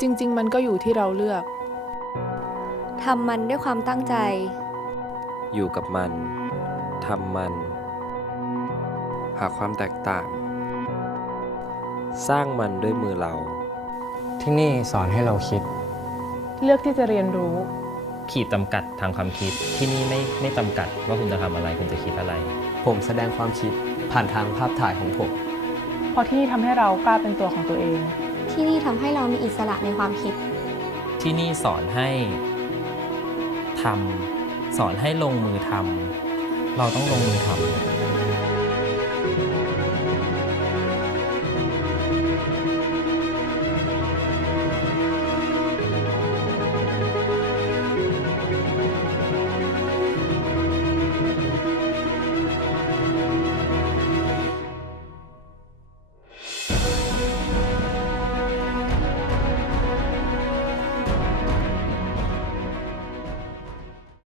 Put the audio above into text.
จริง ๆ มันก็อยู่ที่เราเลือก ทำมันด้วยความตั้งใจ อยู่กับมันทำมัน หาความแตกต่าง สร้างมันด้วยมือเรา ที่นี่สอนให้เราคิด เลือกที่จะเรียนรู้ ขีดจำกัดทางความคิดที่นี่ไม่ไม่จำกัดว่าคุณจะทำอะไรคุณจะคิดอะไร ผมแสดงความคิดผ่านทางภาพถ่ายของผม เพราะที่นี่ทำให้เรากล้าเป็นตัวของตัวเอง ที่นี่ทำให้เรามีอิสระในความคิด ที่นี่สอนให้ทำสอนให้ลงมือทำเราต้องลงมือทำ